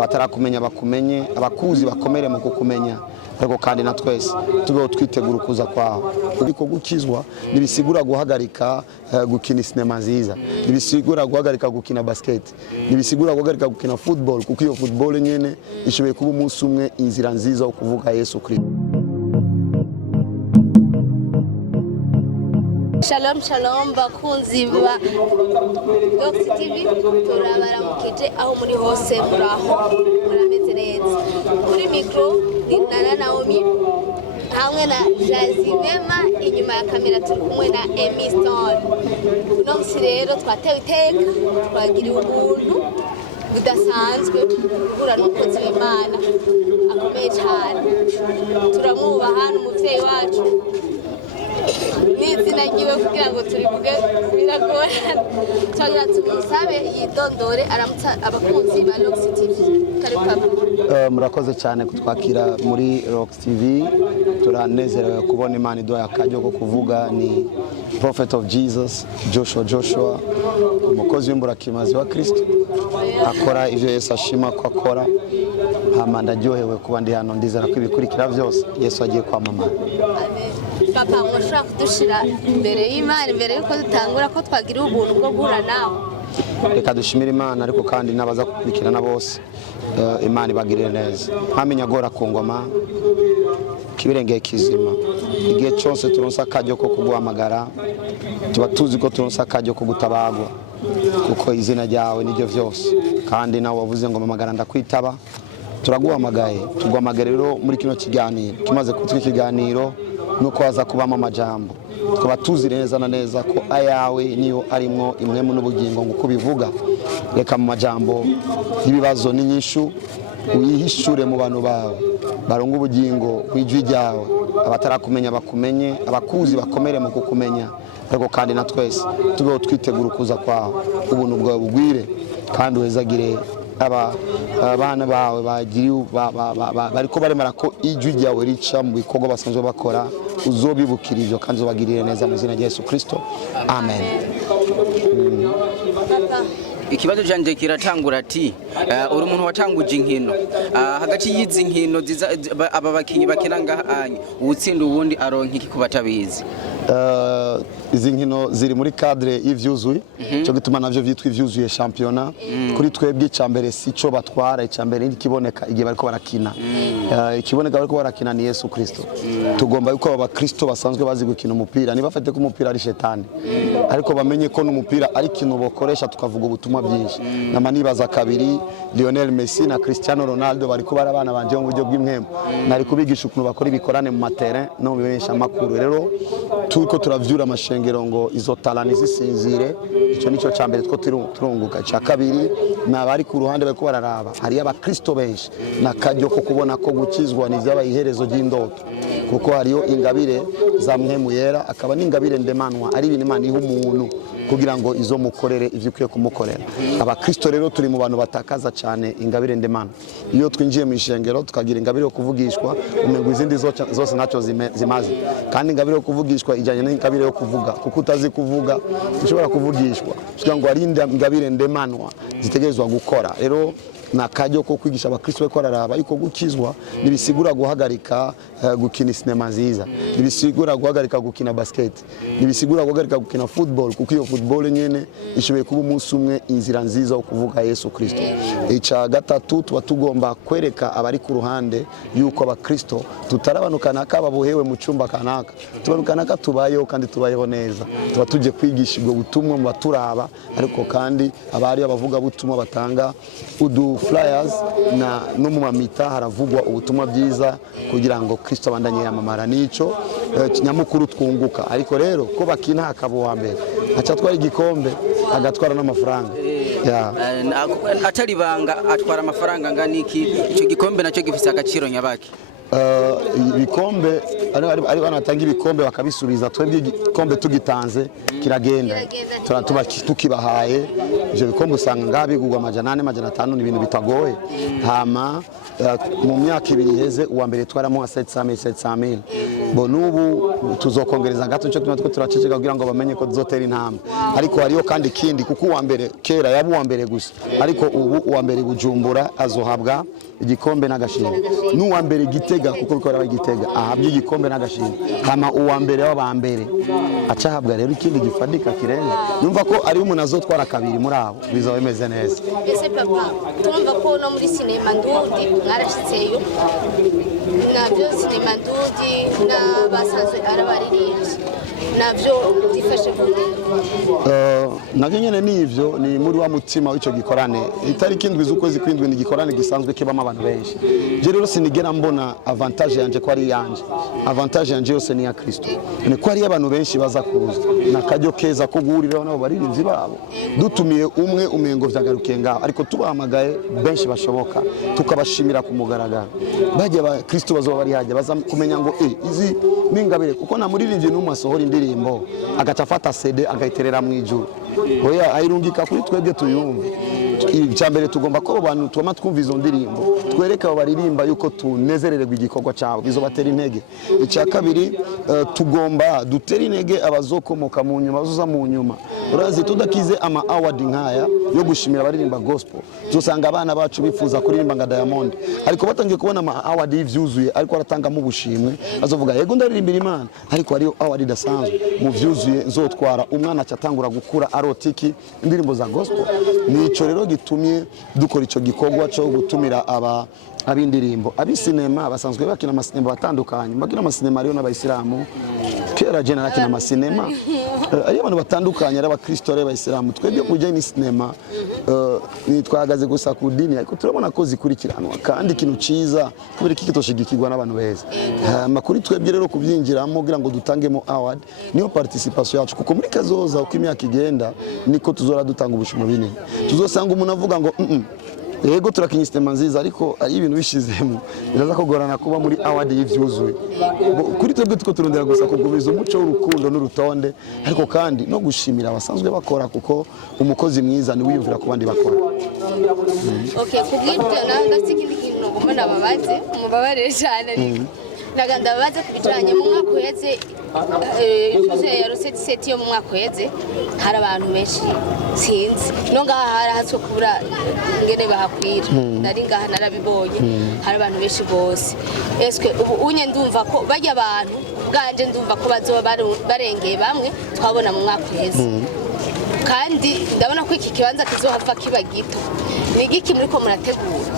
Batarakumenya bakumenye, abakuzi bakomere mu kukumenya, ariko kandi na twese tubeho twitegura kuza kwawe. Ubiko gukizwa nibisigura guhagarika gukina sinema nziza, nibisigura guhagarika gukina basket, nibisigura guhagarika gukina football, kuko iyo football nyene ishoboye kuba umunsi umwe inzira nziza yo kuvuga Yesu Kristo. Shalom shalom bakunzi ba Dox TV, turabaramukije aho muri hose muraho murameze neza. Kuri micro Nana Naomi hamwe na Jazibema, inyuma ya kamera turi kumwe na Emi Stone. Dox rero twatewe iteka, twagiriwe ubuntu budasanzwe guhura n'umukozi w'Imana akomeye cyane. Turamwubaha n'umuvyeyi wacu n'izina ryiwe kugira ngo turivuge biragorana. Twagira tumusabe yidondore aramutsa abakunzi ba Rox TV. Murakoze cyane kutwakira muri Rox TV. Turanezerewe kubona Imana iduha akajyo ko kuvuga. Ni Prophet of Jesus Joshua, umukozi w'imburakimazi wa Kristo, akora ivyo Yesu ashima ko akora. Hama ndaryohewe kuba ndi hano, ndizera ko ibikurikira byose Yesu agiye kwamamara. Amen. Papa, mushobora kudushira imbere y'Imana imbere yuko dutangura ko twagira ubuntu bwo guhura nawe? Reka dushimire Imana, ariko kandi nabaza kukurikirana bose Imana ibagirire neza. Ntamenya gora ku ngoma kibirengeye kizima. Igihe cyose turonsa akajyo ko kuguhamagara, tuba tuzi ko turonsa akajyo ko gutabagwa, kuko izina ryawe niryo vyose. Kandi nawe wavuze ngo mamagara ndakwitaba. Turaguhamagaye, tuguhamagara rero muri kino kiganiro. Kimaze kutwa ikiganiro nuko waza kubamo amajambo, tukaba tuzi neza na neza ko ayawe niyo arimwo imwe mu n'ubugingo nguko bivuga. Reka mu majambo ibibazo n'inyishu uyihishure mu bantu bawe baronga ubugingo w'ijwi ryawe. Abatarakumenya bakumenye, abakuzi bakomere mu kukumenya, ariko kandi na twese tubeho twitegura kuza kwawe. Ubuntu bwawe bugwire kandi wezagire abana bawe bariko baremera ko ijwi ryawe rica mu bikorwa basanzwe bakora. Uzobibukira ivyo kandi uzobagirire neza mu izina rya Yesu Kristo, amen. Ikibazo canje kiratangura ati uri umuntu watanguje inkino, hagati y'izi nkino aba bakinyi bakina ngahanye utsinda ubundi aronka iki kubatabizi? Izi nkino ziri muri cadre y'ivyuzuye, cyo gituma navyo vyitwa ivyuzuye championnat. Kuri twebwe icambere sico batwara, icambere ikiboneka igihe bariko barakina. Ikiboneka bariko barakina ni Yesu Kristo. Tugomba yuko aba Kristo basanzwe bazi gukina umupira, nibafate ko umupira ari shetani, ariko bamenye ko n'umupira ari kintu bokoresha tukavuga ubutumwa byinshi. Namanibaza kabiri Lionel Messi na Cristiano Ronaldo bariko barabana banje mu buryo bw'imwembo, nari kubigisha ukuntu bakora ibikorane mu materrain no mu bibesha makuru. Rero turiko turavyura amashengero ngo izo talani zisinzire. Ico nico cambere two turunguka. Ca kabiri nabari ku ruhande bariko bararaba, hari abakristo benshi nakajyo ko kubona ko gukizwa ni vyaba iherezo ry'indoto, kuko hariyo ingabire za mwemu yera, akaba n'ingabire ndemanwa ari ibintu Imana iha umuntu kugira ngo izo mukorere ivyo ukwiye kumukorera. Abakristo rero turi mu bantu batakaza cyane ingabire ndemana. Iyo twinjiye mu ishengero tukagira ingabire yo kuvugishwa, umengo izindi zose naco zimaze. Kandi ingabire yo kuvugishwa ijanye n'ingabire yo kuvuga, kuko utazi kuvuga ushobora kuvugishwa, kugira ngo ari ingabire ndemanwa zitegerezwa gukora. Rero nakajyo ko kwigisha abakristo beko bararaba yuko gukizwa nibisigura guhagarika gukina sinema nziza, nibisigura guhagarika gukina basket, nibisigura guhagarika gukina football, kuko iyo football nyene ishoboye kuba umunsi umwe inzira nziza yo kuvuga Yesu Kristo. Ica gatatu tuba tugomba kwereka abari ku ruhande yuko abakristo tutarabanukana kababohewe mu cyumba kanaka, tubanukana ka tubayeho kandi tubayeho neza. Tuba tuje kwigisha ubwo butumwa mu baturaba, ariko kandi abari abavuga butumwa batanga flyers no mu mamita haravugwa ubutumwa bwiza kugira ngo Kristo abandanye yamamara. Nico nyamukuru twunguka. Ariko rero ko bakina hakabo wa mbere aca twara igikombe agatwara n'amafaranga. Atari banga atwara amafaranga nganiki, ico gikombe naco gifise agaciro nyabaki? Ibikombe ari banatanga ibikombe bakabisubiza, twebwe igikombe tugitanze kiragenda, tuba tukibahaye. Ivyo bikombe usanga ngabigurwa 400 500 ni ibintu bitagoye. Hama mu myaka ibiri iheze uwa mbere twaramuha 700,000 bo nubu tuzokongereza gato cyo tumatwe turaceceka kugira ngo bamenye ko tuzotera intambwe ariko hariyo kandi kindi kuko uwa mbere kera yabu uwa mbere gusa ariko ubu uwa mbere Bujumbura azohabwa igikombe n'agashimwe n'uwa mbere Gitega kuko bikora bagitega ahabye igikombe n'agashimwe hama uwa mbere w'abambere acahabwa rero ikindi gifadika kirenze numva ko ari umuntu azotwara kabiri muri abo bizaba bimeze neza. Ese papa turumva ko no muri sinema ndundi mwarashitseyo nabyo sinema ndundi n'abasanzwe arabaririmbyi nabyo byifashe gute? Navyo nyene nivyo ni muri wa mutima w'ico gikorane itariki indwi z'ukwezi kw'indwi ni gikorane gisanzwe kibamo abantu benshi je rero sinigera mbona avantage yanje ko ari yanje avantage yanje yose ni ya Kristo ni ko ari abantu benshi baza kuza nakajyo keza ko guhuriraho nabo baririmbyi babo dutumiye umwe umengo vyagarukiye ngaho ariko tubahamagaye benshi bashoboka tukabashimira ku mugaragaro bajye ba Kristo bazoba bari hajya baza kumenya ngo izi ningabire kuko na muririmbyi n'umwe asohora indirimbo agacafata CD agayiterera mu ijuru oya ayirungika kuri twebwe tuyumve icyambere tugomba ko abantu twama twumva izo ndirimbo twereka abo baririmba yuko tunezerererwa igikorwa cyabo bizobatera intege. Icya kabiri tugomba dutera intege abazokomoka mu nyuma bazoza mu nyuma urazi tudakize ama award nkaya yo gushimira abaririmba gospel tuzosanga abana bacu bifuza kuririmba nga Diamond ariko batangiye kubona ama award y'ivyuzuye ariko aratangamo ubushimwe azovuga yego ndaririmbira Imana ariko ari award idasanzwe mu vyuzuye nzotwara umwana cyatangura gukura arotiki indirimbo za gospel nico rero gitumye dukora ico gikorwa cyo gutumira abindirimbo abisinema basanzwe bakina amasinema batandukanye bakina amasinema rero n'abayisilamu kera je narakina amasinema ari abantu batandukanye ari abakristo ari abayisilamu twebwe kujya ni sinema ni twahagaze gusa ku dini ariko turabona ko zikurikiranwa kandi ikintu ciza kubera iki kitoshigikirwa n'abantu beza makuri twebwe rero kubyinjiramo kugira ngo dutangemo award niyo participation yacu kuko muri kazoza uko imyaka igenda niko tuzora dutanga ubushimo binini tuzosanga umuntu avuga ngo yego turakinya sistema nziza ariko ari ibintu bishizemo biraza kugorana kuba muri award y'ivyuzuye kuri twebwe tuko turondera gusa kugumiza umuco w'urukundo n'urutonde ariko kandi no gushimira abasanzwe bakora kuko umukozi mwiza ni wiyumvira ku bandi bakora. Okay, kubw'ibyo nanga sikindi kintu ngomba nababaze umubabare cyane naganda babaze kubijanye mu mwaka uheze ya Rosette Set yo mu mwaka uheze hari abantu benshi sinzi no ngaha harahatswe kubura ngene bahakwira nari ngaha narabibonye hari abantu benshi bose eske ubu unye ndumva ko bajya abantu bwanje ndumva ko bazoba barengeye bamwe twabona mu mwaka uheze kandi ndabona ko iki kibanza kizohava kiba gito nigiki muri ko murategura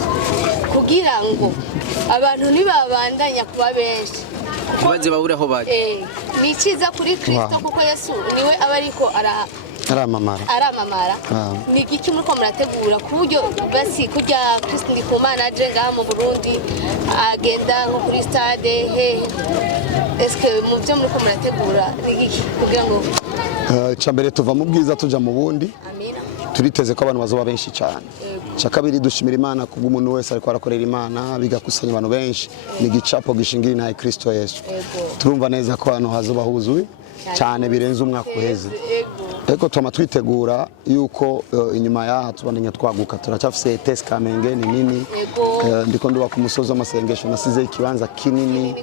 kugira ngo abantu nibabandanya kuba benshi baze babure aho baje ni cyiza kuri Kristo kuko Yesu niwe aba ariko aramamara ni igiki muri ko murategura ku buryo basi kujya Kristo Ndikumana aje ngaha mu Burundi agenda nko kuri stade eske mu byo muri ko murategura ni igiki kugira ngo cyambere tuva mu bwiza tuja mu bundi amina turiteze ko abantu bazoba benshi cyane Chakabiri dushimira Imana kubw'umuntu wese ariko arakorera Imana bigakusanya abantu benshi ni gicapo gishingira na Kristo Yesu turumva neza ko hano hazoba huzuye cyane birenze umwaka uheze ariko tuma twitegura yuko inyuma yaha tubandanya twaguka turacafise test Kamenge ni nini ndiko ndiwa ku musozo w'amasengesho nasize ikibanza kinini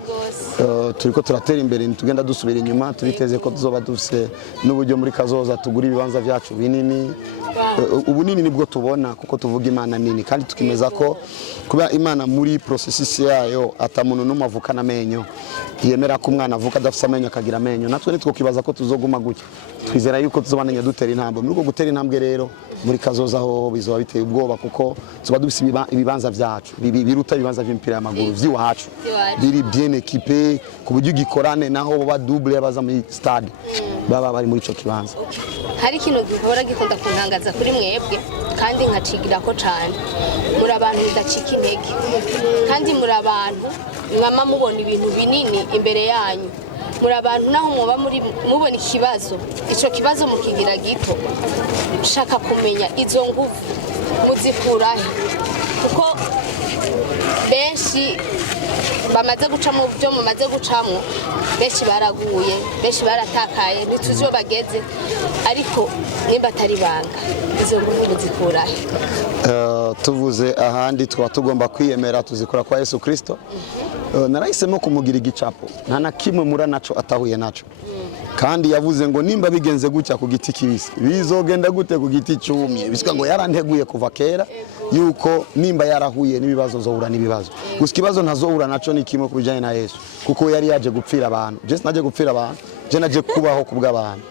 turiko turatera imbere tugenda dusubira inyuma turiteze ko tuzoba dufise n'uburyo muri kazoza tugura ibibanza byacu binini ubunini nibwo tubona kuko tuvuga Imana nini kandi tukimeza ko kuba Imana muri processus yayo atamuntu n'umavukana amenyo yemera ko umwana avuka adafise amenyo akagira amenyo natwe nitwo kibaza ko tuzoguma gutya twizera yuko tuzobananya dutera intambwe muri gutera intambwe rero muri kazoza ho bizoba biteye ubwoba kuko tuba dufise ibibanza byacu biruta ibibanza by'imipira y'amaguru vy'iwacu biri bien équipé ku buryo gikorane naho baba double abaza muri stade baba bari muri ico kibanza. Hari ikintu gihora gikunda kuntangaza kuri mwebwe kandi nkacigira ko cyane muri abantu bidacika intege kandi muri abantu mwama mubona ibintu binini imbere yanyu muri abantu naho muba muri mubona ikibazo ico kibazo mukigira gito shaka kumenya izo nguvu muzikurahe kuko benshi bamaze gucamo byo mumaze gucamo benshi baraguye benshi baratakaye ntituzi iyo bageze ariko nimba atari banga izo nguvu zikurahe tuvuze ahandi twa tugomba kwiyemera tuzikora kwa Yesu Kristo narahisemo kumugira igicapo nta na kimwe mura naco atahuye naco kandi yavuze ngo nimba bigenze gutya ku giti kibisi bizogenda gute ku giti cyumye bisika ngo yaranteguye kuva kera yuko nimba yarahuye n'ibibazo zohura n'ibibazo gusa ikibazo ntazohura naco ni kimwe kubijanye na Yesu kuko yari yaje gupfira abantu je naje gupfira abantu je naje kubaho kubw'abantu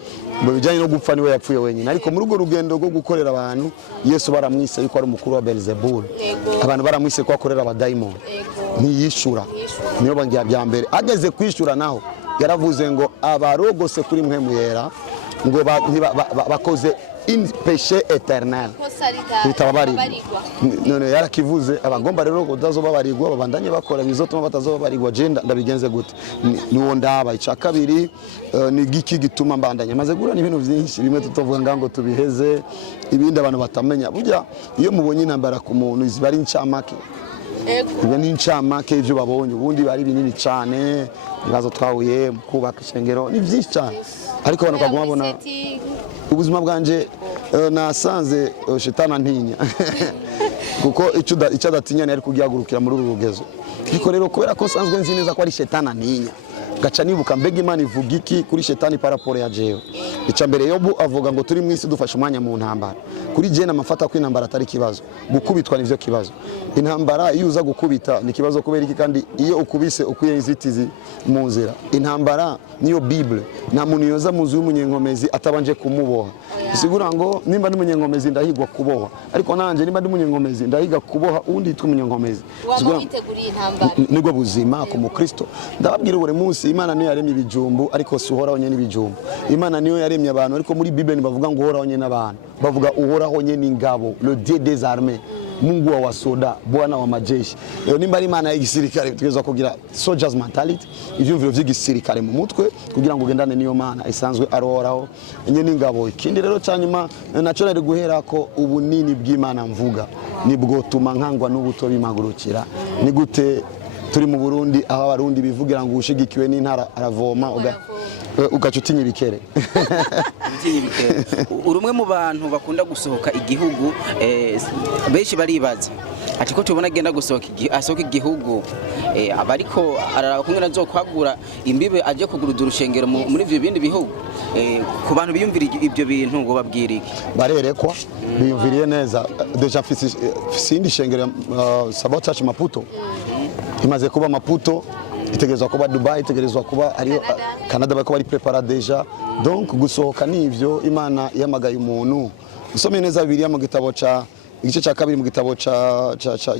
ngo bijanye no gupfa niwe yapfuye wenyine ariko muri urwo rugendo rwo gukorera abantu Yesu baramwise yuko ari umukuru wa Beelzebul abantu baramwise ko akorera abadayimoni ntiyishura niyo bangiye bya mbere ageze kwishura naho yaravuze ngo abarogose kuri mpemu yera ngo bakoze in péché éternel bitababarirwa none yarakivuze abagomba rero kudazobabarirwa babandanye bakora bizotuma batazobabarirwa je ndabigenze gute niwo ndaba ica kabiri ni giki gituma mbandanye maze gura n'ibintu byinshi bimwe tutovuga ngango tubiheze ibindi abantu batamenya burya iyo mubonye intambara ku muntu izibari incamake ibyo ni incamake ivyo babonye ubundi bari binini cyane ibibazo twahuye kubaka ishengero ni byinshi cyane ariko abantu kaguma babona ubuzima bwanje nasanze shetana ntinya kuko icyo adatinya ari kugihagurukira muri uru rugezo ariko rero kubera ko sanzwe nzi neza ko ari shetana ntinya gaca nibuka mbega Imana ivuga iki kuri shetani paraporo ya jewe ica mbere Yobu avuga ngo turi mu isi dufashe umwanya mu ntambara kuri je namafata ko intambara atari kibazo gukubitwa nivyo kibazo intambara iyo uza gukubita ni kibazo kubera iki kandi iyo ukubise ukuye inzitizi mu nzira intambara niyo Bible nta muntu yoza muzu y'umunyenkomezi atabanje kumuboha bisigura ngo nimba ndi umunyenkomezi ndahigwa kuboha ariko nanje nimba ndi umunyenkomezi ndahiga kuboha undi yitwa umunyenkomezi witeguriye intambara nibwo buzima ku mukristo ndababwira buri munsi Imana niyo yaremye ibijumbu ariko si uhoraho nyene n'ibijumbu Imana niyo yaremye abantu ariko muri Bible bavuga ngo uhoraho nyene n'abantu bavuga uhoraho nyene n'ingabo le Dieu des armées Mungu wa wasoda bwana wa majeshi nimba ari Imana y'igisirikare tugezwa kugira soldiers mentality ivyumviro vy'igisirikare mu mutwe kugira ngo ugendane niyo Mana isanzwe arohoraho nyene n'ingabo ikindi rero cyanyuma naco nari guhera ko ubunini bw'Imana mvuga nibwo tuma nkangwa n'ubuto bimagurukira ni gute turi mu Burundi aho abarundi bivugira ngo ushigikiwe n'intara aravoma ugacutinya ibikere urumwe mu bantu bakunda gusohoka igihugu benshi baribaza ati ko tubona agenda gusohoka igihugu abariko arakumwe nazo kwagura imbibe aje kuguruza urushengero muri ivyo bindi bihugu ku bantu biyumvira ibyo bintu ngo babwirike barerekwa biyumviriye neza deja fisi shengero Sabotage Maputo imaze kuba Maputo itegerezwa kuba Dubai itegerezwa kuba ariyo Canada bako bari prepara deja donc gusohoka nivyo Imana yamagaye umuntu usomye neza Bibiliya mu gitabo igice cya kabiri mu gitabo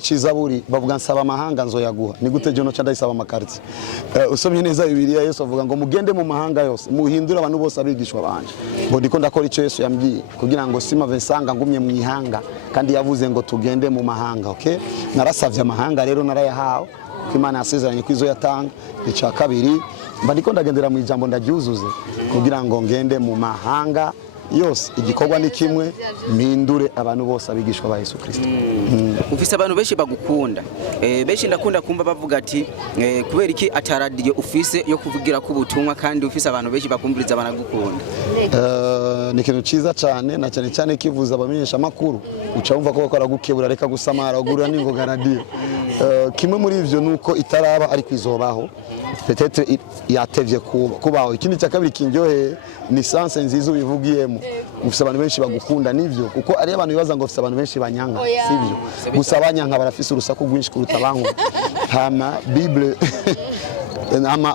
cy'Izaburi bavuga nsaba amahanga nzoyaguha ni gute jono cyanda isaba amakarti usomye neza Bibiliya Yesu avuga ngo mugende mu mahanga yose muhindura abantu bose abigishwa banje ngo ndiko ndakora icyo Yesu yambwiye kugira ngo sima Vincent ngumye mu ihanga kandi yavuze ngo tugende mu mahanga okay narasavye amahanga rero narayahawe Imana yasezeranye ko izo yatanga icya kabiri mba ndiko ndagendera mu ijambo ndaryuzuze kugira ngo ngende mu mahanga yose igikorwa ni kimwe mpindure abantu bose abigishwa ba Yesu Kristo ufise abantu benshi bagukunda benshi ndakunda kumva bavuga ati kubera iki ataradiyo ufise yo kuvugira ko ubutumwa kandi ufise abantu benshi bakumviriza banagukunda ni ikintu cyiza cyane na cyane cyane kivuza abamenyesha makuru uca wumva ko bakora gukebura reka gusamara ugurura n'ingoga radio kimwe muri ivyo nuko itaraba ari kwizobaho peut-être yatevye kubaho ikindi cya kabiri kinjohe ni sanse nziza ubivugiyemo ufise abantu benshi bagukunda nivyo kuko ari abantu bibaza ngo ufise abantu benshi banyanka sivyo gusa abanyanka barafise urusaku rwinshi kuruta banko hama Bible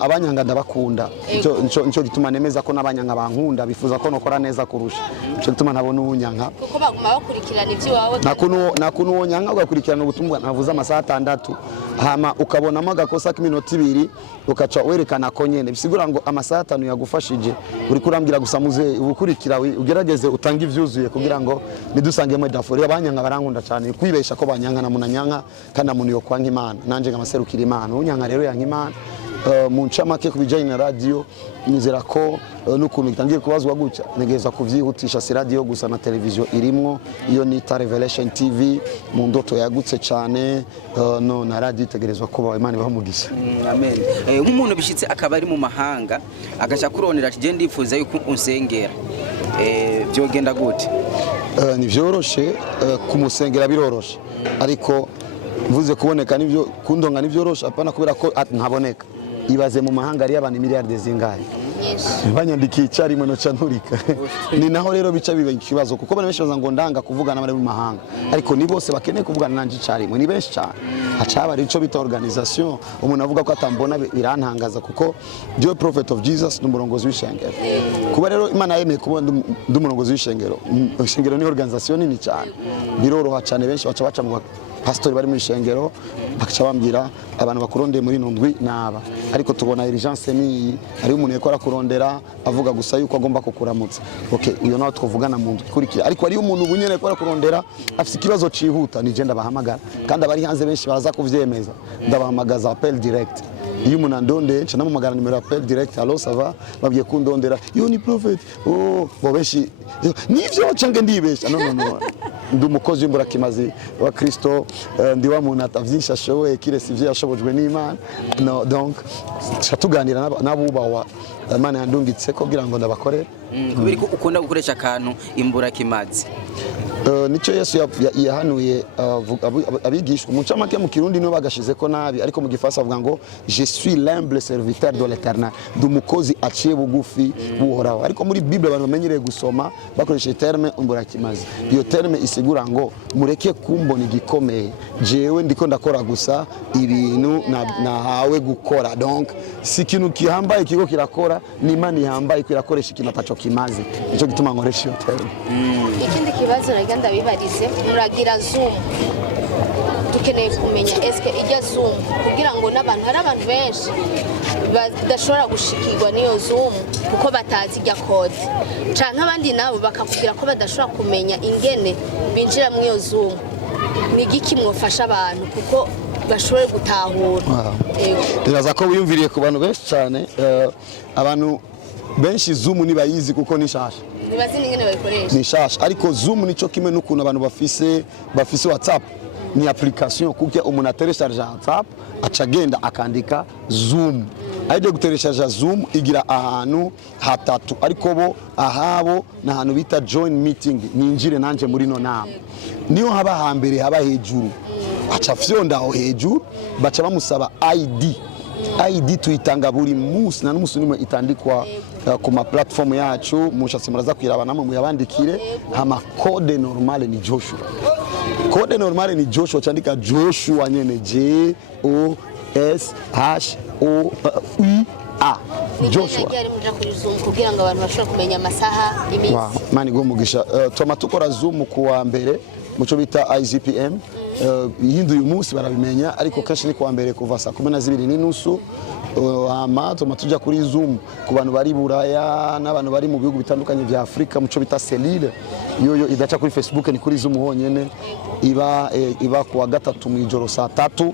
abanyanga ndabakunda nico gituma nemeza ko n'abanyanga bankunda bifuza ko nokora neza kurusha nico gituma ntabona ubunyanka kuko baguma bakurikirana ivyo wawe nakuno wonyanka ugakurikirana ubutumwa navuze amasaha 6 hama ukabonamo agakosa k'iminota 2 ukaca werekana ko nyene bisigura ngo amasaha 5 yagufashije uri kurambira gusa muze ubukurikira ugerageze utanga ivyuzuye kugira ngo nidusange mu dafori abanyanga barankunda cyane kwibesha ko banyanka na munanyanka kandi amuntu yo kwanka Imana nanje ngamaserukira Imana unyanka rero yanka Imana mu ncamake kubijanye na radio nizera ko n'ukuntu gitangiye kubazwa gutya negeza kuvyihutisha si radio gusa na televiziyo irimwo iyo nita Revelation TV mu ndoto yagutse cyane no na radio itegerezwa kuba Imana ibamugisha. Amen. Nk'umuntu bishitse akaba ari mu mahanga agaca kuronera ati je ndifuza yuko unsengera byogenda gute? Ni vyoroshe kumusengera biroroshe ariko mvuze kuboneka nivyo kundonga nivyoroshe apana kubera ko ntaboneka ibaze mu mahanga ari abantu miliyarde zingahe banyandikiye icari mwe no canturika ni naho rero bica biba ikibazo kuko bane benshi bazango ndanga kuvugana n'abari mu mahanga ariko ni bose bakeneye kuvugana nanje icari mwe ni benshi cyane hacaba ari ico bita organisation umuntu avuga ko atambona birantangaza kuko Joe Prophet of Jesus n'umurongozi w'ishengero kuba rero Imana yemeye kuba ndumurongozi w'ishengero ishengero ni organisation nini cyane biroroha cyane benshi baca mu pastor bari mu ishengero bakaca bambwira abantu bakurondeye muri ndwi naba ariko tubona urgence ni ari umuntu yakora kurondera avuga gusa yuko agomba kukuramutsa okay iyo naho twuvugana mu ndwi kurikira ariko ari umuntu bunyene yakora kurondera afite ikibazo cihuta ni je ndabahamagara kandi abari hanze benshi baraza kuvyemeza ndabahamagaza appel direct iyo umuntu andonde nca namumagara nimero appel direct allo ça va babwiye kundondera yo ni prophet bo benshi nivyo cange ndibesha no ndi umukozi w'imburakimazi wa Kristo ndi wa muntu atavyisha ashoboye kiresi ivyo yashobojwe n'Imana no donc tuganira n'abubawa Imana yandungitse ko kugira ngo ndabakorere kubera ko ukunda gukoresha akantu imburakimazi nico Yesu yahanuye abigishwa mu camake mu Kirundi no bagashize ko nabi ariko mu Gifaransa avuga ngo je suis l'humble serviteur de l'Éternel ndumukozi aciye bugufi buhoraho ariko muri Bible abantu bamenyereye gusoma bakoresha terme imburakimazi iyo terme isigura ngo mureke kumbona igikomeye jewe ndiko ndakora gusa ibintu nahawe gukora donc si kintu kihambaye kiko kirakora ni Imana ihambaye kwirakoresha ikintu ataco kimaze nico gituma nkoresha iyo terme. Ikindi kibazo nagenda bibarize muragira Zoom dukeneye kumenya eske ijya Zoom kugira ngo n'abantu hari abantu benshi badashobora gushikirwa niyo Zoom kuko batazi ijya code canke abandi nabo bakakubwira ko badashobora kumenya ingene binjira mu iyo Zoom ni giki mwofasha abantu kuko bashobore gutahura. Biraza ko wiyumviriye ku bantu benshi cyane abantu benshi Zoom ni bayizi kuko ni shasha nibazi n'ingene bayikoresha ni shasha ariko Zoom nico kimwe n'ukuntu abantu bafise WhatsApp ni application kuko umuntu atereshaje WhatsApp acagenda akandika Zoom aje gutereshaje Zoom igira ahantu hatatu ariko bo ahabo na ahantu bita join meeting ninjire nanje muri no nama niyo haba hambere haba hejuru aca fyonda aho hejuru baca bamusaba ID tuyitanga buri munsi na n'umusi nimwe itandikwa ku ma platform yacu mushatse muraza kwiraba namwe muyabandikire hama code normale ni Joshua code normale ni Joshua cyandika Joshua nyene JOSHUA Joshua yari muja kuri Zoom kugira ngo abantu bashobore kumenya amasaha iminsi mani go mugisha tuma tukora Zoom kuwa mbere muco bita IZPM yindi uyu munsi barabimenya ariko kenshi ni kuwa mbere kuva saa 12:30 ama tujya kuri Zoom ku bantu bari Buraya n'abantu bari mu bihugu bitandukanye vya Afrika muco bita selile yoyo idaca kuri Facebook ni kuri Zoom honyene iba kuwa gatatu mu ijoro saa 3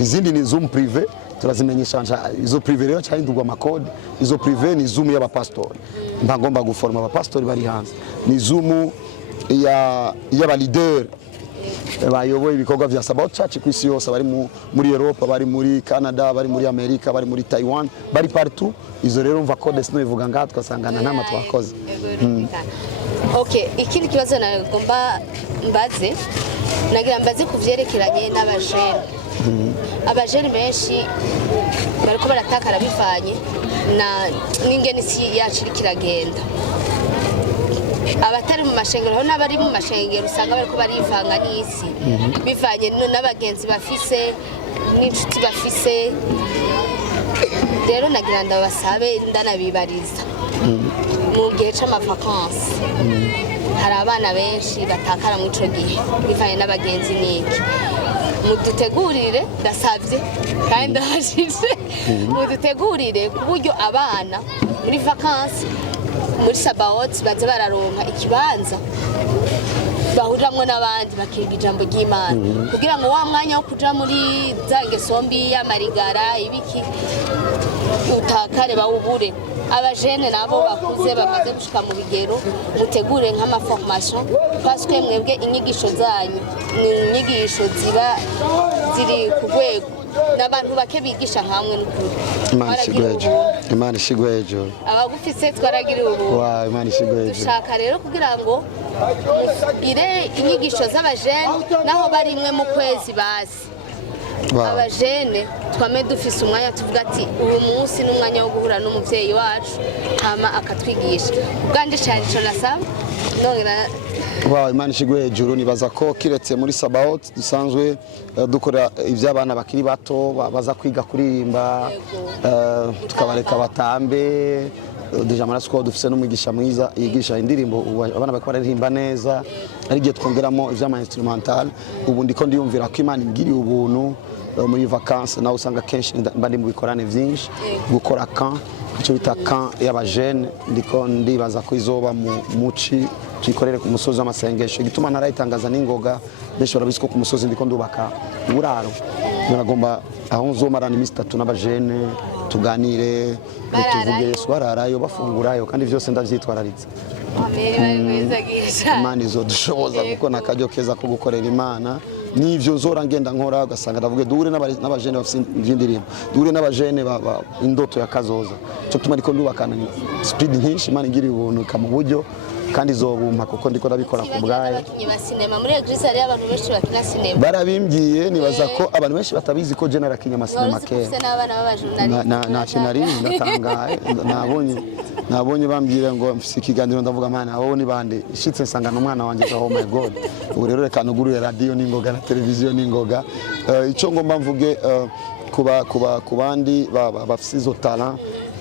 izindi ni Zoom privé turazimenyesha izo privé rero cyahindurwa amakode izo privé ni Zoom y'abapastori ndagomba guforma abapastori bari hanze ni Zoom y'aba leader bayoboye ibikorwa vya Sabbath Church ku isi yose bari muri Europe bari muri Canada bari muri America bari muri Taiwan bari partout izo rero mva code sino ivuga ngaha twasangana nama twakoze. Okay, ikindi kibazo nagomba mbaze kuvyerekeranye n'abajene abajene benshi bariko baratakara bivanye n'ingene isi yacu kiragenda abatari mu mashengero n'abari mu mashengero usanga bariko barivanga n'isi bivanye n'abagenzi bafise n'inshuti bafise rero nagira ndabasabe ndanabibariza mu gihe c'amavakansi hari abana benshi batakara mu ico gihe bivanye n'abagenzi n'iki mudutegurire ndasavye kandi ndahashije mudutegurire ku buryo abana muri vakansi muri Sabaot baze bararonka ikibanza bahuramwo n'abandi bakiga ijambo ry'Imana kugira ngo wa mwanya wo kuja muri za ngeso mbi y'amarigara ibiki utakare bawubure. Abajene nabo bakuze bamaze gushika mu bigero mutegure nk'ama formation parce que mwebwe inyigisho zanyu ni inyigisho ziba ziri ku rwego n'abantu bake bigisha nkamwe n'ukuri. Imana ishigwejo abagufise twaragiriye ubu Imana ishigwejo. Dushaka rero kugira ngo mugire inyigisho z'abajene naho bari imwe mu kwezi basi abajene twame dufise umwanya tuvuga ati uyu munsi n'umwanya wo guhura n'umuvyeyi wacu hama akatwigisha ubwanje cyane cyo nasaba nongera Imana ishigwe hejuru. Nibaza ko kiretse muri Sabaot dusanzwe dukora iby'abana bakiri bato baza kwiga kuririmba tukabareka batambe deja amarasiko dufise n'umwigisha mwiza yigisha indirimbo abana bakora baririmba neza ari gihe twongeramo ivy'ama instrumental. Ubu ndiko ndiyumvira ko Imana ingiriye ubuntu muri vacances nawe usanga kenshi mbandi mu bikorane vyinshi gukora camp icyo bita camp y'abajene ndiko ndibaza ko izoba mu muci tuyikorere ku musozi w'amasengesho gituma narayitangaza n'ingoga benshi barabisiko ku musozi ndiko ndubaka uburaro naragomba aho nzomarana iminsi 3 n'abajene tuganire tuvuge Yesu bararayo bafungurayo kandi byose ndavyitwararitse. Imana izodushoboza kuko nakajyo keza ko gukorera Imana nivyo nzora ngenda nkora ugasanga ndavuge duhure n'abajene bafite indirimbo duhure n'abajene indoto ya kazoza cyo tuma ndiko ndubakana speed nyinshi Imana ingiriye ubuntu kamu buryo kandi zobumpa kuko ndiko ndabikora ku bwayo. Muri eglise hari abantu benshi bakina sinema barabimbyiye nibaza ko abantu benshi batabizi ko general kinyama sinema kera na finali ndatangaye nabonye bambwira ngo mfise ikiganiro ndavuga mana abo ni bande ishitse nsangana umwana wanje oh my god ubu rero reka nugurure radio n'ingoga na televiziyo n'ingoga ico ngomba mvuge ku bandi bafise izo talent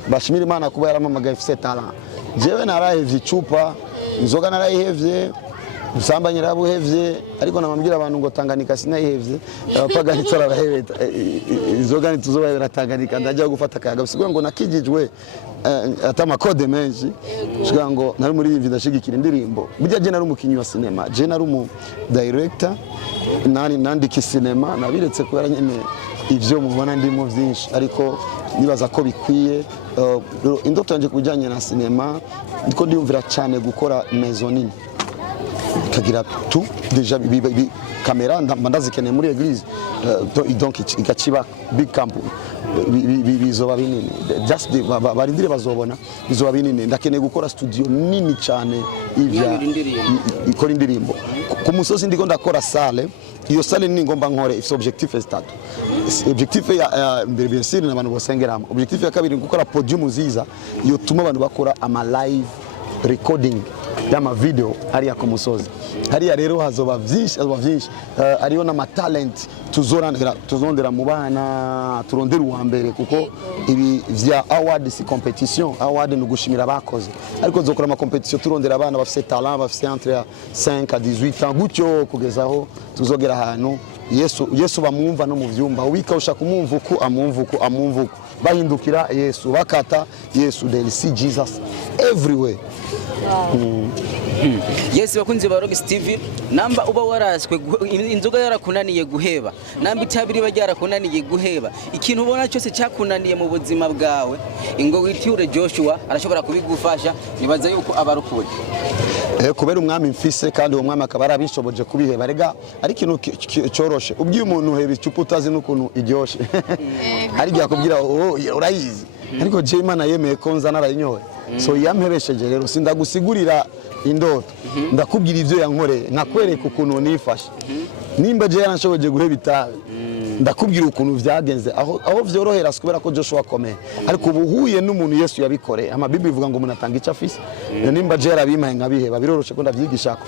bashimira Imana kuba yaramamagaye ifise talent. Jewe narahevye icupa inzoga narayihevye usambanye rabuhevye ariko namambwira abantu ngo Tanganyika sinayihevye abapagani tararaheveta inzoga nituzoba Tanganyika ndajya gufata akayaga bisigura ngo nakijijwe atama code menshi shiga ngo nari muri ivi ndashigikira indirimbo burya je nari umukinyi wa cinema je nari umu director nandika cinema nabiretse kubera nyene ivyo mubona ndimo vyinshi ariko nibaza ko bikwiye indoto yanje kubijanye na cinema ndiko ndiyumvira cyane gukora maison nini kagira tout déjà kamera ndazikeneye muri eglise donc igaciba big camp bizoba binini just barindire bazobona bizoba binini ndakeneye gukora studio nini cyane ivya ikora indirimbo ku musozi ndiko ndakora salle iyo salle nini ngomba nkore ifite objectif estatu objectif ya mbere bien sûr n'abantu bosengeramo objectif ya kabiri gukora podium ziza iyo tuma abantu bakora ama live recording y'ama video hariya ku musozi hariya rero hazoba vyinshi ariyo na talent tuzondera mu bana turondera uwa mbere kuko ibi vya award si competition award ni gushimira abakoze ariko zokora ama competition turondera abana bafite talent bafite entre 5 à 18 ans gutyo kugezaho tuzogera ahantu Yesu bamwumva no mu vyumba wika ushaka kumwumvuku amwumvuku bahindukira Yesu bakata Yesu they see Jesus everywhere. Yes bakunzi ba Rock TV namba uba waraswe inzoga yarakunaniye guheba namba itabiri bajyarakunaniye guheba ikintu ubona cyose cyakunaniye mu buzima bwawe ingo witure Joshua arashobora kubigufasha nibaza yuko abarukuri kubera umwami mfise kandi uwo mwami akaba arabishoboje kubiheba rega ari ikintu cyoroshe ubwiye umuntu uheba icupa utazi n'ukuntu iryoshe ari giye akubwira urayizi ariko je Imana yemeye ko nza narayinyoye so yampebesheje rero sindagusigurira indoto ndakubwira ivyo yankoreye nakwereka ukuntu nifashe nimba je yarashoboje guheba itabi ndakubwira ukuntu vyagenze aho vyorohera kubera ko Joshua akomeye ariko ubuhuye n'umuntu Yesu yabikoreye ama Bible ivuga ngo umuntu atanga icyo afise nimba je yarabimaye nkabiheba biroroshe ko ndavyigishako.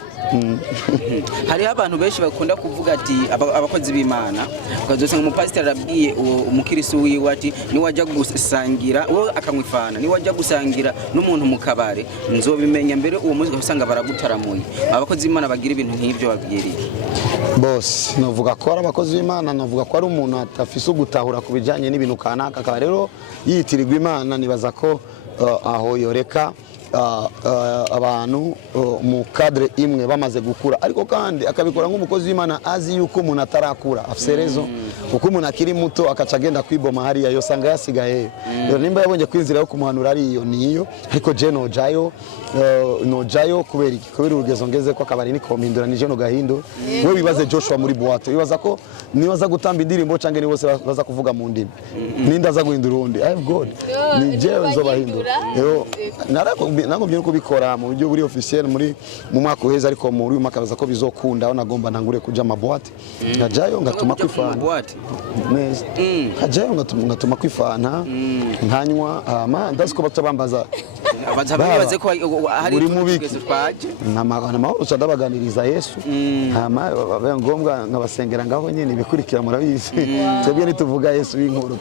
Hari abantu benshi bakunda kuvuga ati abakozi b'Imana ukazosanga umupasiteri arabwiye umukirisu wiwe ati ni wajya gusangira wo akamwifana ni wajya gusangira n'umuntu mu kabare nzobimenya mbere uwo muzi usanga baragutaramuye abakozi b'Imana bagira ibintu nk'ivyo babwiriye boss novuga ko abakozi b'Imana novuga ko ari umuntu atafise ugutahura kubijanye n'ibintu kanaka akaba rero yitirirwa Imana nibaza ko aho yoreka abantu mu cadre imwe bamaze gukura, ariko kandi akabikora nk'umukozi w'Imana azi yuko umuntu atarakura afise rezo, uko umuntu akiri muto akaca agenda kwiboma hariya yosanga yasigaye. Rero nimba yabonye kwinzira yo kumuhanura ariyo niyo, ariko je nojayo kubera iki? Kubera urugezo ngeze ko akabari ni kompindura nije no gahindo. We bibaze Joshua muri boîte, bibaza ko nibaza gutamba indirimbo canke ni bose baza kuvuga mu ndimi, ninda aza guhindura undi. I have God, ni jewe nzobahindura. Nagombye kubikora mu buryo buri officiel muri mu mwaka uheze, ariko muri uyu mwaka baza ko bizokunda, aho nagomba ntangure kuja mu boîte ngajayo ngatuma kwifana neza, ngajayo ngatuma kwifana nkanywa ndazi ko batabambaza abazabaze ko hari tugezo twaje namahoro cyadabaganiriza Yesu ngombwa nkabasengera ngaho nyene bikurikira murabizi. Twebwe nituvuga Yesu w'inkuru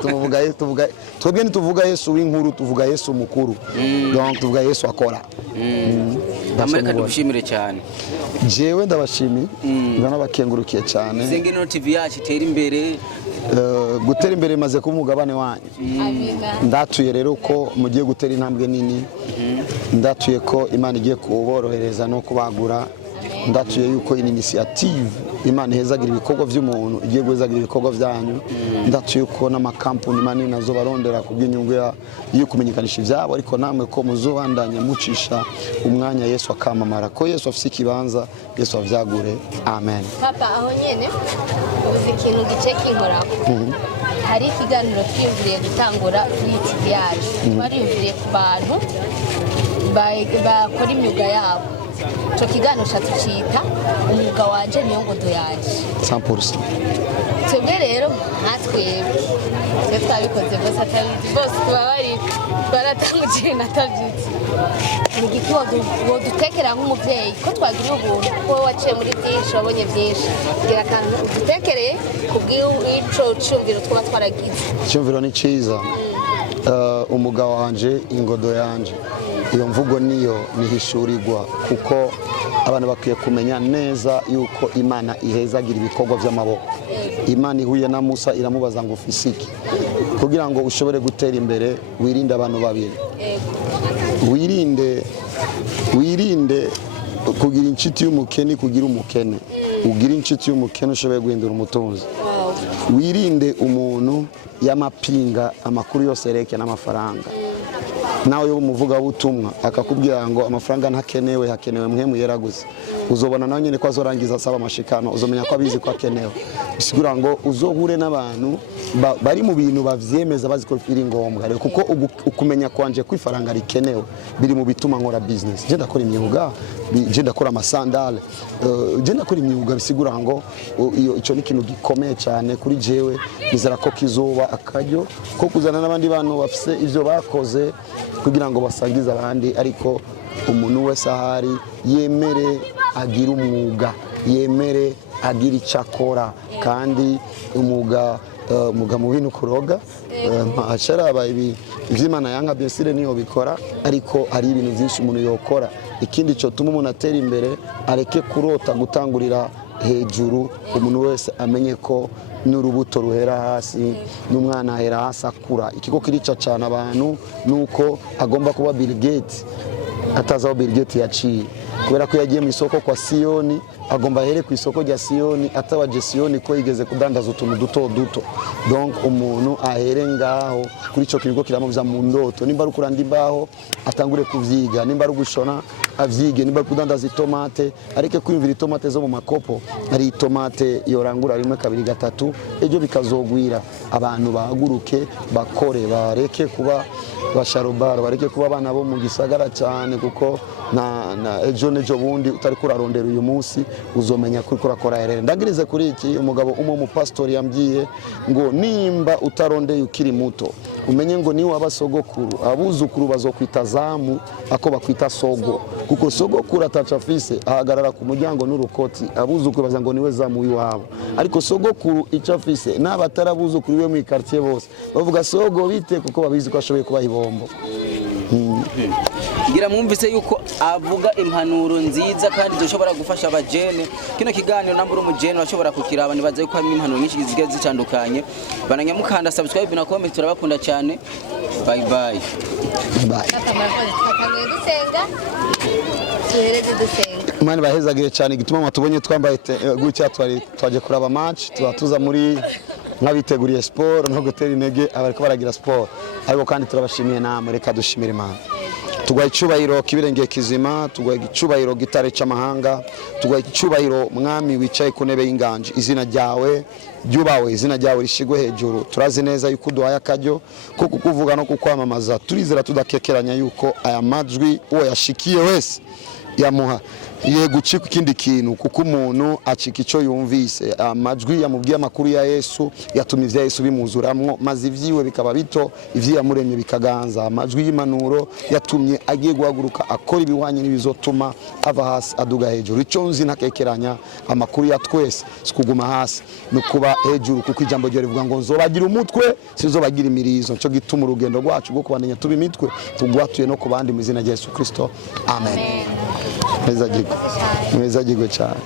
twebwe nituvuga Yesu w'inkuru tuvuga Yesu mukuru, donc tuvuga Yesu akora. Amareka dushimire cyane, jewe ndabashimiye ndanabakengurukiye cyane. Izingino TV yacu itera imbere, gutera imbere maze ku mugabane wanyu. Amina. Ndatuye rero ko mugiye gutera intambwe nini, ndatuye ko Imana igiye kuborohereza no kubagura, ndatuye yuko ini initiative Imana ihezagira ibikorwa by'umuntu igiye guhezagira ibikorwa byanyu, ndatuye ko n'amakampuni manini nazo barondera kubw'inyungu yo kumenyekanisha ibyabo, ariko namwe ko muzobandanya mucisha umwanya Yesu akamamara, ko Yesu afise ikibanza, Yesu avyagure. Amen. Papa, aho nyene uzi ikintu gice kinkorako, hari ikiganiro twiyumviriye gutangura kuri TV yacu, twariyumviriye ku bantu bakora imyuga yabo. Ico kiganiro tucita umwuga wanje niyo ngondo yanje 100%. Twebwe rero natwebwe twabikoze bose atabizi bose baratanguje natavyitse. Ni giki wodutekera nk'umuvyeyi ko twagira ubuntu, ko waciye muri byinshi wabonye byinshi, gira kantu udutekereye kubw'ico cyumviro twaba twaragize. Cyumviro ni ciza. Umugabo wanje ingodo yanje, iyo mvugo niyo nihishurirwa, kuko abantu bakwiye kumenya neza yuko Imana ihezagira ibikorwa by'amaboko. Imana ihuye na Musa iramubaza ngo ufise iki, kugira ngo ushobore gutera imbere wirinde abantu babiri, wirinde kugira inshuti y'umukene, kugira umukene, ugira inshuti y'umukene ushobore guhindura umutunzi. Wirinde umuntu y'amapinga amakuru yose yerekeye n'amafaranga. Nawe yo umuvuga butumwa akakubwira ngo amafaranga ntakenewe, hakenewe mwe yeraguze, uzobona nawe nyene ko azorangiza asaba amashikano, uzomenya ko abizi ko akenewe. Bisigura ngo uzohure n'abantu bari mu bintu bavyemeza bazi ko biri ngombwa, rero kuko ukumenya kwanje ko ifaranga rikenewe biri mu bituma nkora business. Je ndakora imyuga, je ndakora amasandale, je ndakora imyuga. Bisigura ngo ico ni ikintu gikomeye cyane kuri jewe, bizera ko kizoba akaryo ko kuzana n'abandi bantu bafise ivyo bakoze kugira ngo basangize abandi, ariko umuntu wese ahari yemere agira umwuga, yemere agira icakora, kandi umwuga mu bintu kuroga mpacharaba ivy'Imana yanga byesire niyo bikora, ariko ari ibintu byinshi umuntu yokora. Ikindi cyo tuma umuntu atera imbere, areke kurota gutangurira hejuru. Umuntu wese amenye ko n'urubuto ruhera hasi, n'umwana ahera hasi akura. Ikiko kirica cyane abantu nuko agomba kuba Bill Gates, atazaho Bill Gates yaciye, kubera ko yagiye mu isoko kwa Siyoni, agomba here ku isoko rya Siyoni, atabaje Siyoni ko yigeze kudandaza utuntu duto. Donc umuntu ahere ngaho kuri ico kintu kiramuvya mu ndoto. Nimba ari kuranda imbaho atangure kuvyiga, nimba ari gushona avyige, nimba ari kudandaza itomate areke kwiyumvira itomate zo mu makopo, ari itomate yorangura rimwe kabiri gatatu, ejo bikazogwira. Abantu bahaguruke bakore, bareke kuba basharobara, bareke kuba abana bo mu gisagara cyane, kuko na ejo nejo bundi utari kurarondera uyu munsi uzomenya kuri kurakora herere. Ndagirize kuri iki umugabo mu pastor yambwiye ngo nimba utarondeye ukiri muto umenye ngo ni wabasogokuru, abuzukuru bazokwita zamu ako bakwita sogo, kuko sogokuru atacafise ahagarara ku muryango n'urukoti, abuzukuru baza ngo niwe zamu w'iwabo, ariko sogokuru icafise n'abatarabuzukuru we mu quartier bose bavuga sogo bite, kuko babizi ko ashoboye kuba ibombo. ngira mwumvise yuko avuga impanuro nziza kandi dushobora gufasha abajene. Kino kiganiro nambura umujene bashobora kukiraba nibaze yuko harimo impanuro nyinshi zigiye zitandukanye. Bananyamukanda subscribe na comment, turabakunda cyane. Bye bye. Bye. dusenga Imana bahezagire cyane gituma matubonye twambaye gutya twaje kuraba match tuza muri nkabiteguriye sport no gutera intege abariko baragira sport, ariko kandi turabashimiye namwe, reka dushimire Imana. Tugwaye icubahiro kibirengeye kizima, tugwaye icubahiro gitare c'amahanga, tugwaye icubahiro mwami wicaye ku ntebe y'inganje. Izina ryawe ryubawe, izina ryawe rishigwe hejuru. Turazi neza yuko duhaye akaryo ko kukuvuga no kukwamamaza. Turizera tudakekeranya yuko aya majwi uwo yashikiye wese yamuha gucika ikindi kintu, kuko umuntu acika icyo yumvise. Amajwi yamubwiye amakuru ya Yesu yatumye ivya Yesu bimuzuramwo, maze ivyiwe bikaba bito, ivyiyamuremye bikaganza. Amajwi y'impanuro yatumye agiye guhaguruka akora ibihwanye n'ibizotuma ava hasi aduga hejuru. Icyo nzi ntakekeranya, amakuru ya twese sikuguma hasi no kuba hejuru, kuko ijambo ryo rivuga ngo nzobagira umutwe sinzobagira imirizo. Cyo gituma urugendo rwacu bwo kubandanya tuba imitwe tugwatuye no kubandi mu izina rya Yesu Kristo, amen. Mweza jigwe cyane.